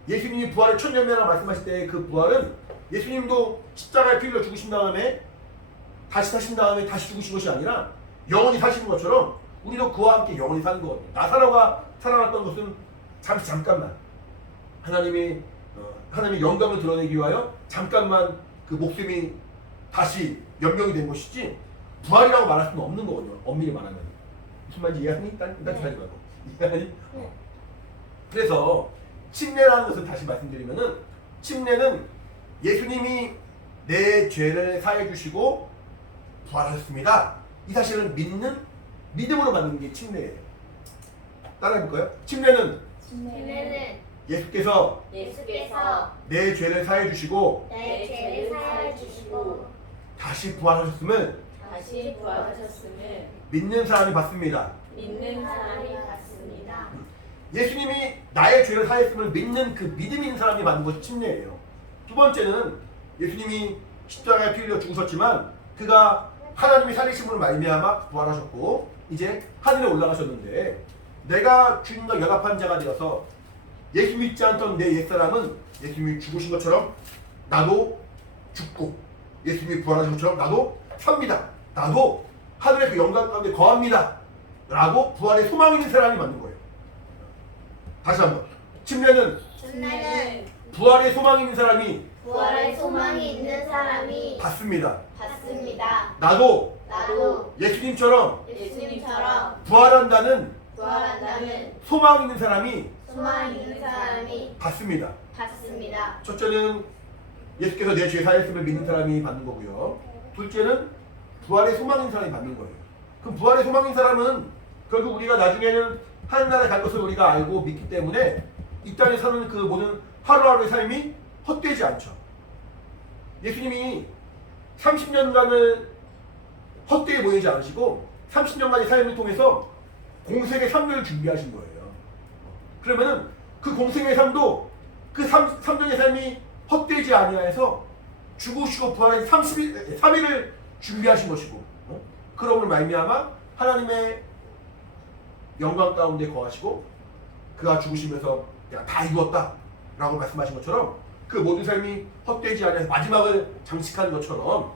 예수님이 부활의 첫 열매라고 말씀하실 때 그 부활은 예수님도 십자가에 피 흘려 죽으신 다음에 다시 사신 다음에 다시 죽으신 것이 아니라 영원히 사시는 것처럼 우리도 그와 함께 영원히 사는 거거든요. 나사로가 살아났던 것은 잠깐만 하나님의 영광을 드러내기 위하여 잠깐만 그 목숨이 다시 연명이 된 것이지 부활이라고 말할 수는 없는 거거든요. 엄밀히 말하면. 무슨 말인지 이해하니? 딴 소리 하지 말고. 이해하니? 네. 그래서 침례라는 것을 다시 말씀드리면은 침례는 예수님이 내 죄를 사해 주시고 부활하셨습니다. 이 사실을 믿는 믿음으로 받는 게 침례예요. 따라해볼까요? 침례는 예수께서 내 죄를 사해 주시고 내 죄를 사해 주시고 다시 부활하셨음을 믿는 사람이 받습니다. 예수님이 나의 죄를 사했음을 믿는 그 믿음 있는 사람이 받는 것이 침례예요. 두 번째는 예수님이 십자가에 피 흘려 죽으셨지만 그가 하나님이 살리심으로 말미암아 부활하셨고 이제 하늘에 올라가셨는데 내가 주님과 연합한 자가 되어서 예수 믿지 않던 내 옛사람은 예수님이 죽으신 것처럼 나도 죽고 예수님이 부활하신 것처럼 나도 삽니다. 나도 하늘의 그 영광 가운데 거합니다. 라고 부활의 소망 있는 사람이 맞는 거예요. 다시 한번. 침례는 부활의 소망 있는 사람이 받습니다. 나도 예수님처럼 부활한다는 소망 있는 사람이 받습니다. 첫째는 예수께서 내 죄 사했음을 믿는 사람이 받는 거고요. 둘째는 부활의 소망 있는 사람이 받는 거예요. 그럼 부활의 소망 있는 사람은 결국 우리가 나중에는 하늘나라에 갈 것을 우리가 알고 믿기 때문에 이 땅에 사는 그 모든 하루하루의 삶이 헛되지 않죠. 예수님이 30년간을 헛되게 보내지 않으시고 30년간의 삶을 통해서 공생의 삶을 준비하신 거예요. 그러면은 그 공생의 삶도 그 3년의 삶이 헛되지 아니하여서 죽으시고 부활한 3일을 준비하신 것이고 그러므로 말미암아 하나님의 영광 가운데 거하시고 그가 죽으시면서 내가 다 이루었다 라고 말씀하신 것처럼 그 모든 삶이 헛되지 아니하여서 마지막을 장식한 것처럼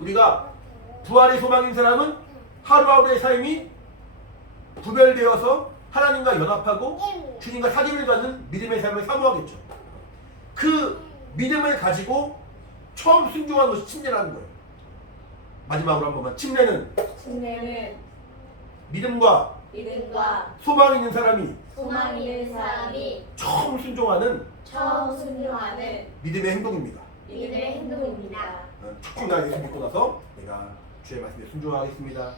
우리가 부활의 소망인 사람은 하루하루의 삶이 구별되어서 하나님과 연합하고 주님과 사귐을 갖는 믿음의 삶을 사모하겠죠. 그 믿음을 가지고 처음 순종한 것이 침례라는 거예요. 마지막으로 한 번만. 침례는 믿음과 소망 있는 사람이 처음 순종하는 믿음의 행동입니다. 특히 나 예수 믿고 나서 내가 주의 말씀에 순종하겠습니다.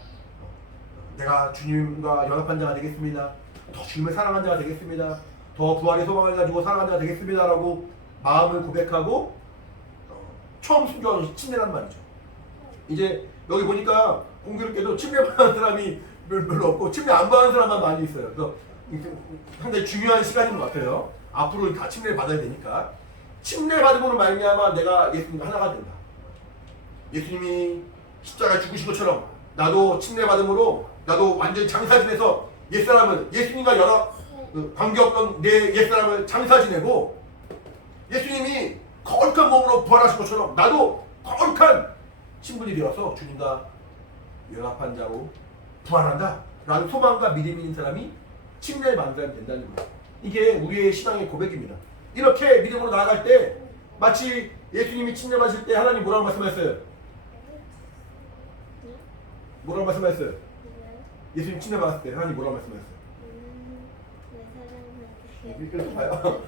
내가 주님과 연합한 자가 되겠습니다. 더 주님을 사랑한 자가 되겠습니다. 더 부활의 소망을 가지고 살아간 자가 되겠습니다. 라고 마음을 고백하고 처음 순종하는 것이 침례란 말이죠. 이제 여기 보니까 공교롭게도 침례 받는 사람이 별로 없고 침례 안 받는 사람만 많이 있어요. 그래서 상당히 중요한 시간인 것 같아요. 앞으로 다 침례를 받아야 되니까. 침례 받음으로 말미암아 내가 예수님과 하나가 된다. 예수님이 십자가에 죽으신 것처럼 나도 침례 받음으로 나도 완전히 장사 지내서 옛사람을 예수님과 여러 관계없던 내 옛사람을 장사 지내고 예수님이 거룩한 몸으로 부활하신 것처럼 나도 거룩한 신분이 되어서 주님과 연합한 자로 부활한다 라는 소망과 믿음이 있는 사람이 침례를 받는 사람이 된다는 거예요. 이게 우리의 신앙의 고백입니다. 이렇게 믿음으로 나아갈 때 마치 예수님이 침례받으실 때 하나님 뭐라고 말씀하셨어요? 뭐라고 말씀하셨어요? 예수님 침례받았을 때 하나님 뭐라고 말씀하셨어요? 이렇게 봐요.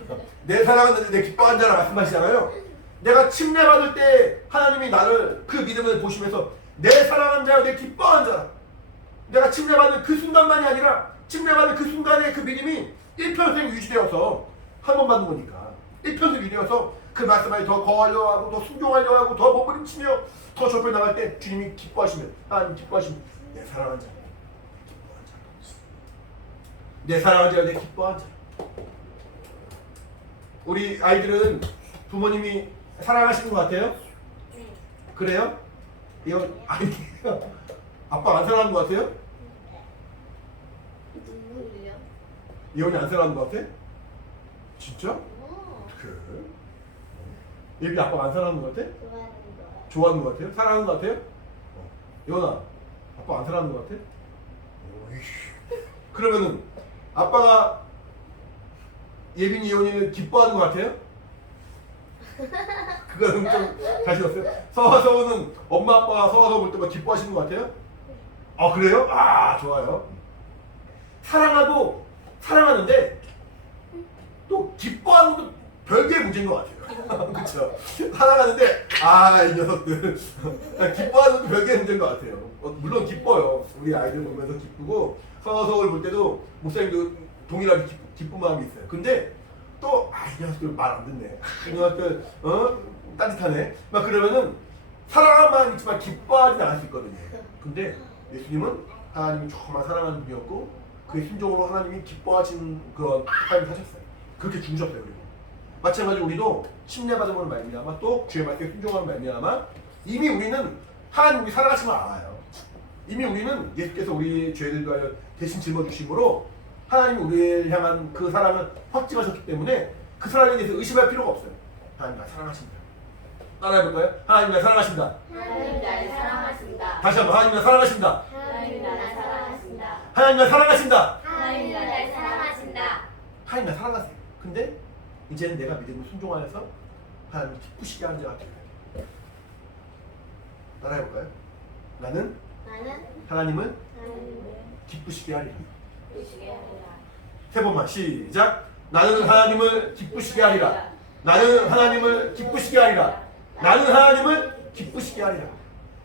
내 사랑은 내 기뻐한 자라 말씀하시잖아요. 내가 침례받을 때 하나님이 나를 그 믿음을 보시면서 내 사랑한 자여 내 기뻐한 자라. 내가 침례받는 그 순간만이 아니라 침례받는 그 순간에 그 믿음이 일평생 유지되어서 한 번 받는 거니까 일평생 유지되어서 그 말씀 안에 더 거하려 하고 더 순종하려 하고 더 몸부림치며 더 좁혀 나갈 때 주님이 기뻐하시면 하나님 기뻐하시면 내 사랑한 자여 내 기뻐한 자라. 내 사랑한 자여 내 기뻐한 자라. 우리 아이들은 부모님이 사랑하시는 것 같아요? 그래요? 이거 아니에요. 아빠 안 사랑하는 것 같아요? 누구요? 예원이 안 사랑하는 것 같아? 진짜? 어떡해? 예비 아빠 안 사랑하는 것 같아? 좋아하는 거. 좋아하는 것 같아요? 사랑하는 것 같아요? 예원아, 아빠 안 사랑하는 것 같아? 그러면은 아빠가 예빈이 예원이를 기뻐하는 것 같아요? 그거는 좀 다시 왔어요. 서화서우는 엄마 아빠가 서화서우 볼 때마다 기뻐하시는 것 같아요? 아 그래요? 아 좋아요. 사랑하고 사랑하는데 또 기뻐하는 것도 별개의 문제인 것 같아요. 그렇죠? 사랑하는데 아 이 녀석들 기뻐하는 것도 별개의 문제인 것 같아요. 물론 기뻐요. 우리 아이들 보면서 기쁘고 서화서우를 볼 때도 목사님도 동일하게 기쁜 마음이 있어요. 근데 또 이 녀석들 말 안 듣네. 이 녀석들 딴짓하네. 막 그러면은 사랑한 마음이 있지만 기뻐하지는 않을 수 있거든요. 근데 예수님은 하나님이 정말 사랑하는 분이었고 그의 심정으로 하나님이 기뻐하시는 그런 삶을 사셨어요. 그렇게 죽으셨어요. 그리고 마찬가지로 우리도 침례받음으로 말미암아 또 주의 말씀에 순종하는 말미암아 이미 우리는 하나님이 사랑하시는 걸 알아요. 이미 우리는 예수께서 우리 죄를 위하여 대신 짊어주심으로 하나님이 우리를 향한 그 사랑을 확증하셨기 때문에 그 사랑에 대해서 의심할 필요가 없어요. 하나님 날 사랑하신다. 따라해볼까요? 하나님 날 사랑하신다. 하나님 나를 사랑하신다. 다시 한번 하나님 날 사랑하신다. 하나님 나를 사랑하신다. 하나님 날 사랑하신다. 하나님 나를 사랑하신다. 하나님 날 사랑하세요. 근데 이제는 내가 믿음을 순종하여서 하나님 기쁘시게 하는 자가 되어야 돼요. 따라해볼까요? 나는 하나님을 기쁘시게 하리라. 세 번만 시작. 나는 하나님을 기쁘시게 하리라. 나는 하나님을 기쁘시게 하리라. 나는 하나님을 기쁘시게 하리라.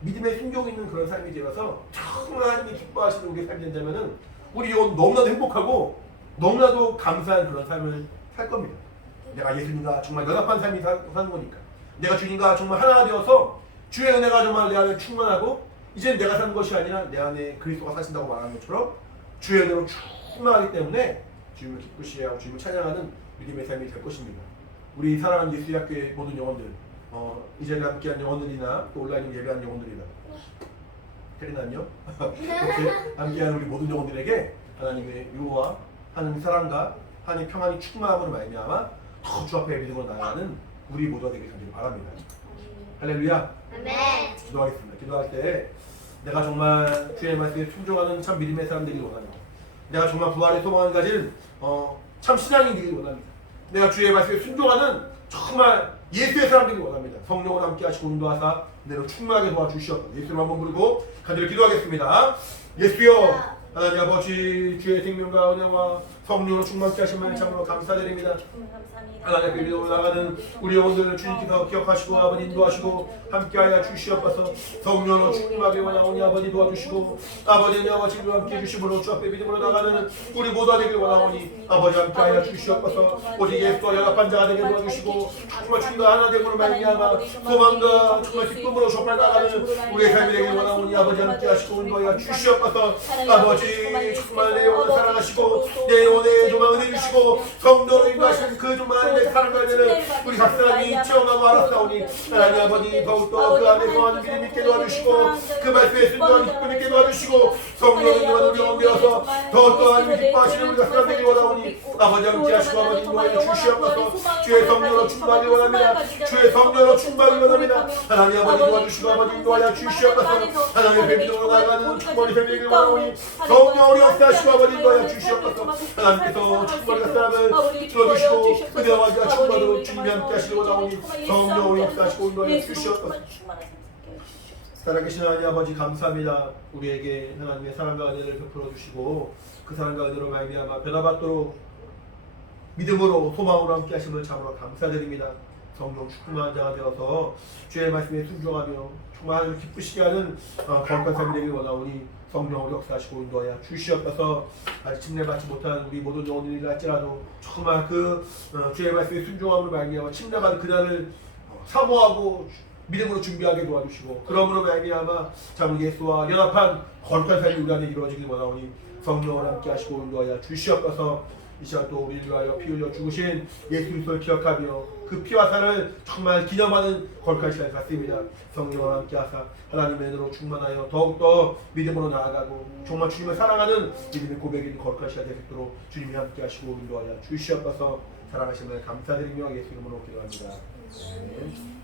믿음의 순종이 있는 그런 삶이 되어서 정말 하나님이 기뻐하시는 우리의 삶이 된다면은 우리 영혼 너무나도 행복하고 너무나도 감사한 그런 삶을 살 겁니다. 내가 예수님과 정말 연합한 삶이 사는 거니까. 내가 주님과 정말 하나가 되어서 주의 은혜가 정말 내 안에 충만하고 이제 내가 사는 것이 아니라 내 안에 그리스도가 사신다고 말하는 것처럼 주의 은혜로 충만하기 때문에 주님을 기쁘시게 하고 주님을 찬양하는 믿음의 삶이 될 것입니다. 우리 사랑하는 예수학교의 모든 영혼들, 이 자리에 함께한 영혼들이나 또 온라인 예배한 영혼들이나 혜린 안녕? 이렇게 함께한 우리 모든 영혼들에게 하나님의 위로와 하나님의 사랑과 하나님의 평안이 충만함으로 말미암아 더 주 앞에 믿음으로 나아가는 우리 모두가 되길 간절히 바랍니다. 할렐루야. 아멘. 기도하겠습니다. 기도할 때 내가 정말 주의 말씀에 순종하는 참 믿음의 사람 되길 원합니다. 내가 정말 부활의 소망을 가진 참 신앙이 되길 원합니다. 내가 주의 말씀에 순종하는 정말 예수의 사람 되길 원합니다. 성령으로 함께 하시고 인도하사 내로 충만하게 도와주시옵소서. 예수님 한번 부르고 간절히 기도하겠습니다. 예수여 하나님 아버지 주의 생명과 은혜와 성령으로 충만케 하신 말 참으로 감사드립니다. 하나님 앞에 믿음으로 나가는 우리 영혼들을 주님께서 기억하시고 아버지 인도하시고 함께하여 주시옵소서. 성령으로 충만하게 원하오니 아버지 도와주시고 아버지 아버지와 함께 해주심으로 주 앞에 믿음으로 나가는 우리 모두가 되길 원하오니 아버지 함께하여 주시옵소서. 오직 예수와 연합한 자가 되게 도와주시고 정말 주님과 하나 되므로 말미암아 소망과 정말 기쁨으로 정말 나가는 우리의 삶이 되길 원하오니 아버지 함께하시고 인도하여 주시옵소서. 아버지 정말 내 영혼을 사랑하시고 내 영혼에 정말 은혜 주시고 성도로 인도하시는 그 정말 내 사랑과 되는 우리 각 사람이 체험하고 알았사오니 하나님 아버지 더욱더 그 안에 거하는 믿음 있게 도와주시고 그 말씀에 순종하는 기쁨 있게 도와주시고 성령을 인도하는 우리 영혼 되어서 더욱더 하나님 기뻐하시는 우리 각 사람 되기 원하오니 아버지 함께하시고 아버지 인도하여 주시옵소서. 주의 성령으로 충만히 원합니다. 주의 성령으로 충만히 원합니다. 하나님 아버지 도와주시고 아버지 인도하여 주시옵소서. 하나님의 뱀비동으로 나아가는 충만히 뱀비에게 원하오니 성령으로 역사하시고 아버지 인도하여 주시옵소서. 하나님께서 충만히 사람을 들어주시고 그대와 충만으로 주님이 함께하시고 원하오니 성령으로 역사하시고 인도하여 주시옵소서. 살아계신 하나님 아버지 감사합니다. 우리에게 하나님의 사랑과 은혜를 베풀어 주시고 그 사랑과 은혜로 말미암아 변화받도록 믿음으로 소망으로 함께 하심을 참으로 감사드립니다. 성령 충만한 자가 되어서 주의 말씀에 순종하며 정말 기쁘시게 하는 거룩한 삶이 되길 원하오니 성령으로 역사하시고 인도하여 주시옵소서. 아직 침례받지 못한 우리 모든 영혼들이 할지라도 정말 그 주의 말씀에 순종함을 말미암아 침례받은 그날을 사모하고 믿음으로 준비하게 도와주시고 그러므로 말미암아 참 예수와 연합한 거룩한 삶이 우리 안에 이루어지길 원하오니 성령을 함께 하시고 인도하여 주시옵소서. 이 시간 또 우리를 위하여 피 흘려 죽으신 예수 그리스도를 기억하며 그 피와 살을 정말 기념하는 거룩한 시간이 같습니다. 성령을 함께 하사 하나님의 은혜로 충만하여 더욱더 믿음으로 나아가고 정말 주님을 사랑하는 믿음의 고백인 거룩한 시간이 되도록 주님이 함께 하시고 인도하여 주시옵소서. 사랑하심을 감사드리며 예수 이름으로 기도합니다. 아멘.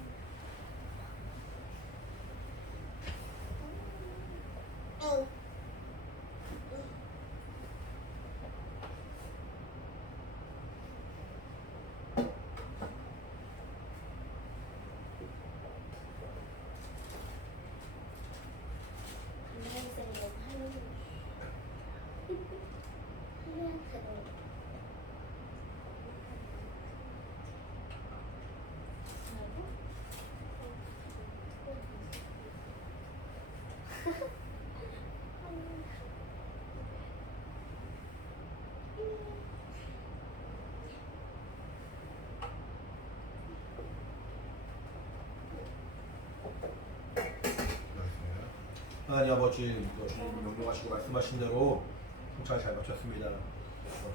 하나님 아버지 주님 명령하시고 말씀하신 대로 성찬 잘 마쳤습니다.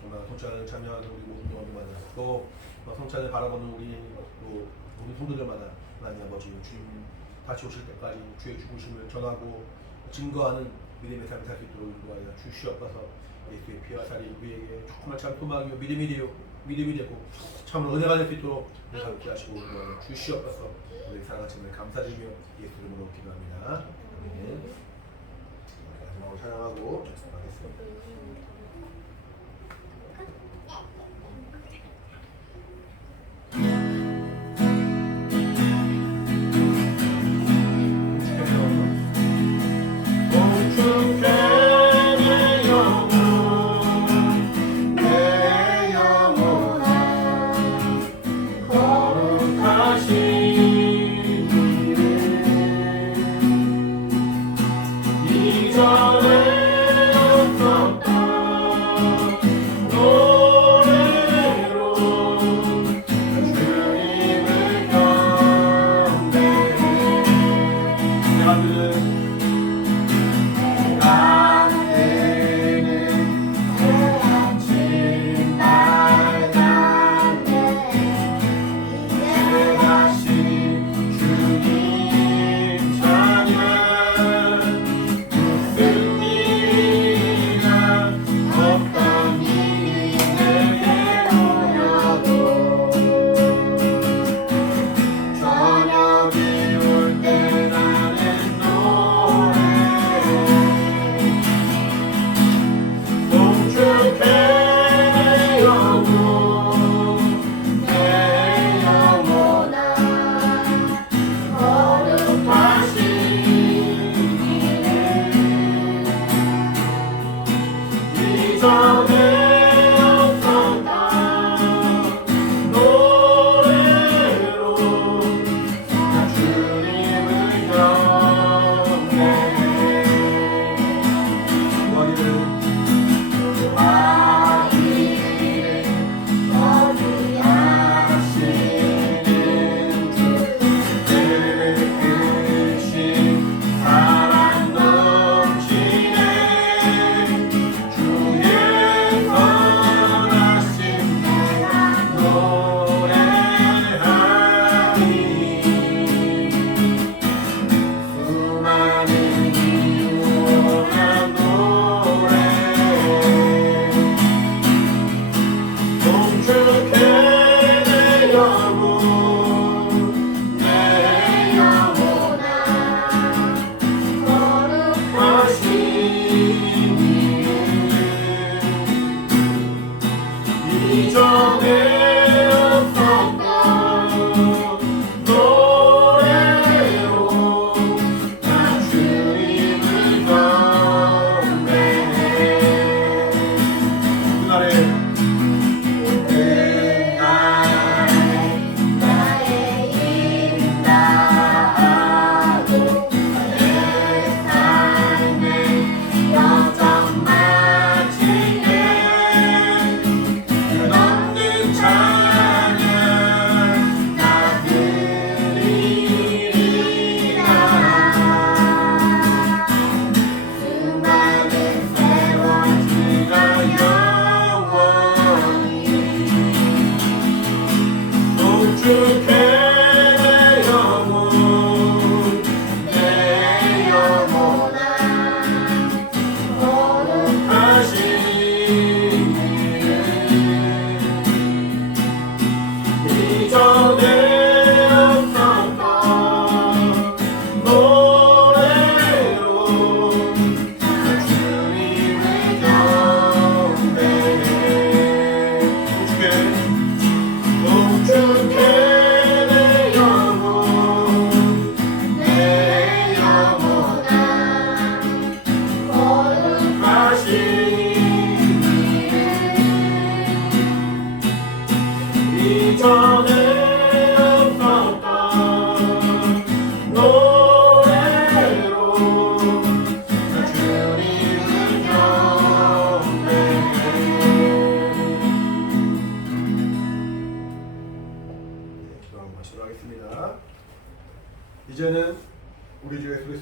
정말 성찬을 참여하는 우리 모든 영혼들마다 또 성찬을 바라보는 우리 또 모든 성도들마다 하나님 아버지 주님 다시 오실 때까지 주의 죽으심을 전하고 증거하는 믿음의 삶을 살 수 있도록 인도하여 주시옵소서. 예수의 피와 살이 우리에게 정말 참 소망이요 믿음이 되고 참으로 은혜가 될 수 있도록 함께 하시고 인도하여 주시옵소서. 우리 사랑하심을 감사드리며 예수 이름으로 기도합니다. 아멘. 마지막으로 찬양하고 하겠습니다. 이전에 없었던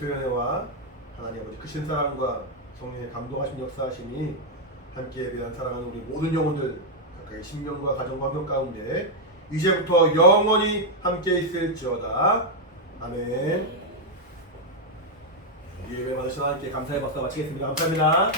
그리스도의 은혜와 하나님 아버지 크신 사랑과 성령의 감동하신 역사하심이 함께 예배한 사랑하는 우리 모든 영혼들 각각의 신명과 가정과 명 가운데 이제부터 영원히 함께 있을지어다. 아멘. 예배 받으신 하나님께 감사의 박수 마치겠습니다. 감사합니다.